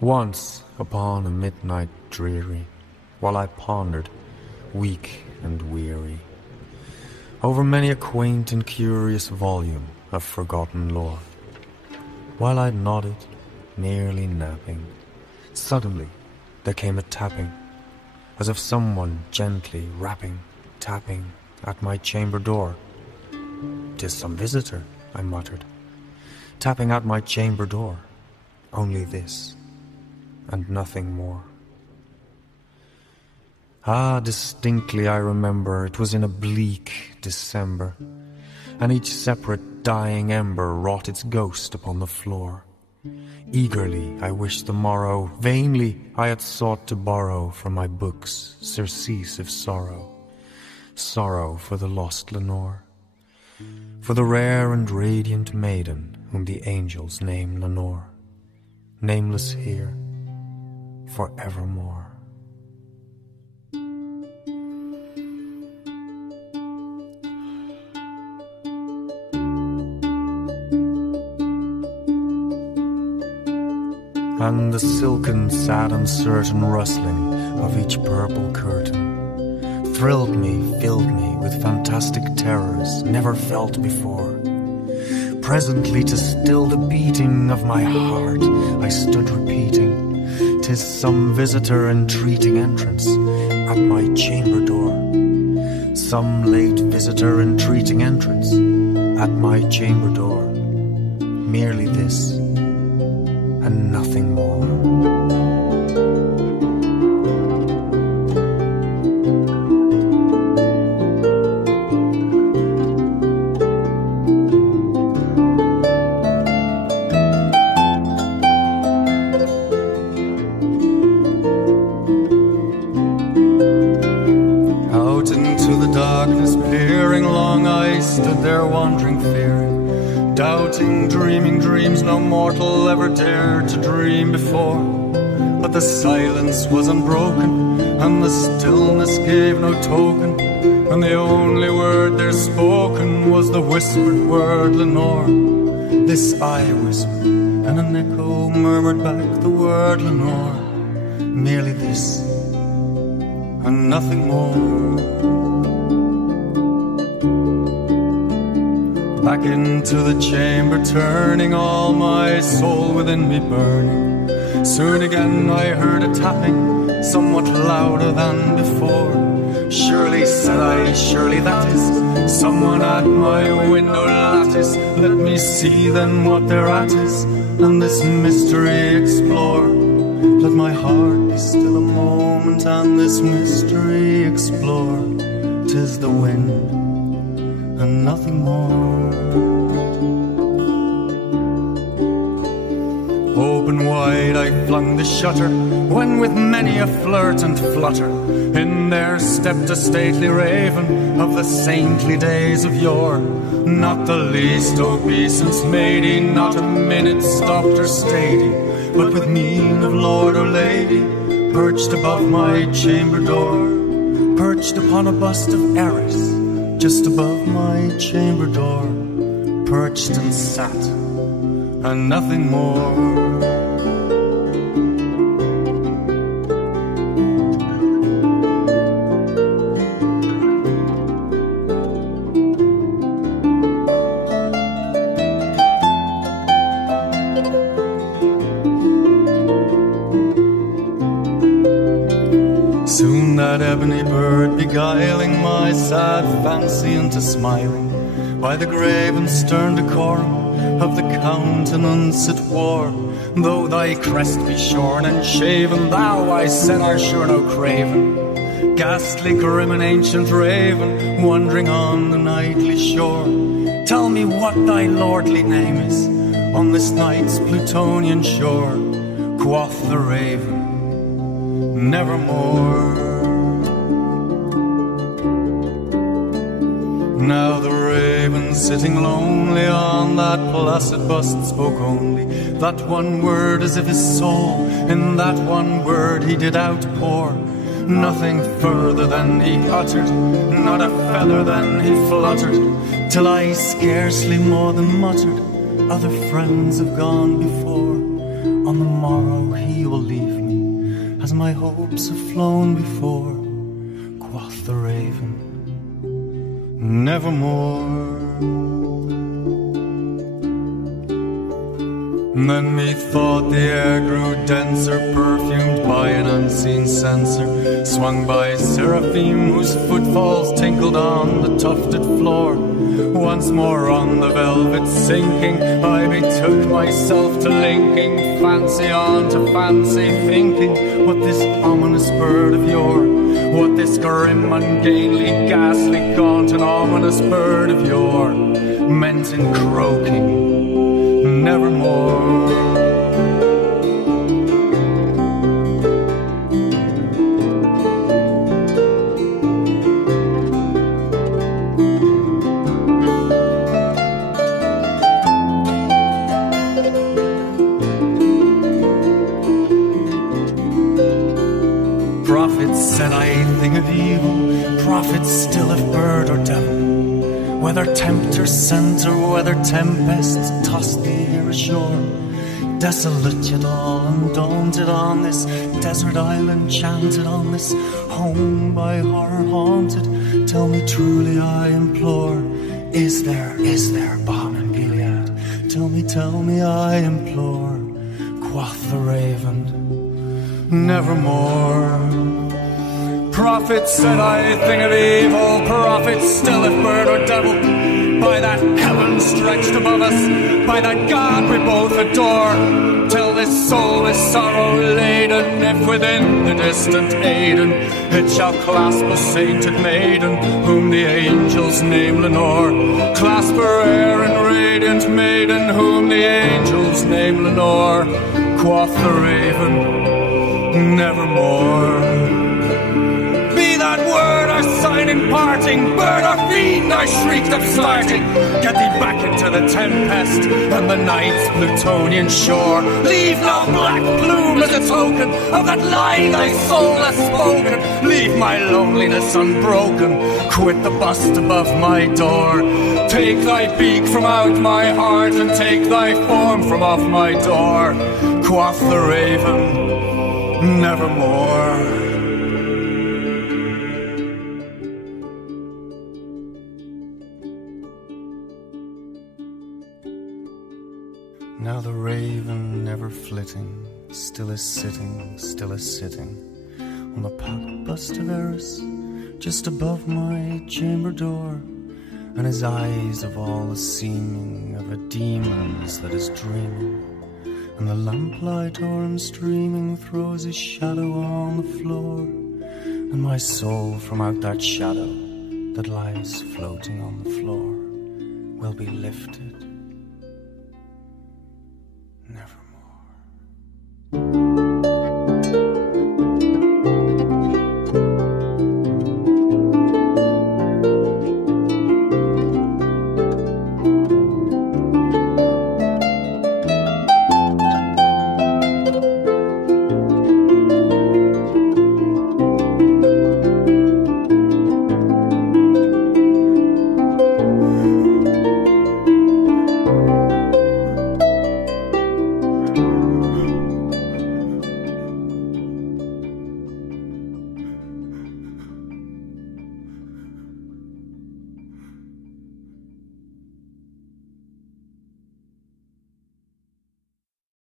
Once upon a midnight dreary, while I pondered, weak and weary, over many a quaint and curious volume of forgotten lore, while I nodded, nearly napping, suddenly there came a tapping, as of someone gently rapping, tapping at my chamber door. "'Tis some visitor," I muttered, "tapping at my chamber door. Only this, and nothing more." Ah, distinctly I remember it was in a bleak December, and each separate dying ember wrought its ghost upon the floor. Eagerly I wished the morrow, vainly I had sought to borrow from my books surcease of sorrow, sorrow for the lost Lenore, for the rare and radiant maiden whom the angels name Lenore, nameless here for evermore. And the silken, sad, uncertain rustling of each purple curtain thrilled me, filled me with fantastic terrors never felt before. Presently, to still the beating of my heart, I stood repeating, "'Tis some visitor entreating entrance at my chamber door. Some late visitor entreating entrance at my chamber door. Merely this, and nothing more." Out into the darkness peering long, I stood there wandering, fearing, doubting, dreaming dreams no mortal ever dared to dream before. But the silence was unbroken, and the stillness gave no token, and the only word there spoken was the whispered word Lenore. This I whispered, and an echo murmured back the word Lenore. Merely this, and nothing more. Back into the chamber turning, all my soul within me burning. Soon again I heard a tapping, somewhat louder than before. "Surely," said I, "surely that is someone at my window lattice. Let me see then what thereat is, and this mystery explore. Let my heart be still a moment, and this mystery explore. 'Tis the wind, and nothing more." Open wide I flung the shutter, when with many a flirt and flutter in there stepped a stately raven of the saintly days of yore. Not the least obeisance made he, not a minute stopped or stayed he, but with mien of lord or lady perched above my chamber door, perched upon a bust of Eris just above my chamber door, perched and sat, and nothing more. Soon that ebony bird beguiling my sad fancy into smiling, by the grave and stern decorum of the countenance it wore. "Though thy crest be shorn and shaven, thou," I said, "art sure no craven, ghastly, grim and ancient raven, wandering on the nightly shore. Tell me what thy lordly name is on this night's Plutonian shore." Quoth the raven, "Nevermore." Now the raven sitting lonely on that placid bust spoke only that one word, as if his soul in that one word he did outpour. Nothing further than he uttered, not a feather than he fluttered, till I scarcely more than muttered, "Other friends have gone before." On the morrow he will leave me, as my hopes have flown before, quoth the raven, nevermore. Then methought the air grew denser, perfumed by an unseen censer, swung by seraphim whose footfalls tinkled on the tufted floor. Once more on the velvet sinking, I betook myself to linking fancy on to fancy, thinking what this ominous bird of yore, what this grim, ungainly, ghastly, gaunt and ominous bird of yore meant in croaking nevermore. Prophets said I a thing of evil, prophets still if bird or devil, whether tempter sent or whether tempests tossed the air ashore. Desolate yet all undaunted on this desert island, chanted on this home by horror haunted, tell me truly I implore, is there balm in Gilead? Tell me I implore, quoth the raven, nevermore. Prophets said I a thing of evil, prophets still if bird or devil, by that heaven stretched above us, by that God we both adore, till this soul is sorrow laden, if within the distant Aidenn it shall clasp a sainted maiden, whom the angels name Lenore, clasp her air and radiant maiden, whom the angels name Lenore, quoth the raven, nevermore. Be that word our sign in parting, bird or fiend, I shrieked upstarting, get thee back into the tempest and the night's Plutonian shore. Leave no black plume as a token of that lie thy soul has spoken. Leave my loneliness unbroken, quit the bust above my door. Take thy beak from out my heart and take thy form from off my door, quoth the raven, nevermore. Now the raven, never flitting, still is sitting on the pop bust of Eris, just above my chamber door, and his eyes of all the seeming of a demon's that is dreaming, and the lamplight o'er him streaming throws his shadow on the floor, and my soul from out that shadow that lies floating on the floor will be lifted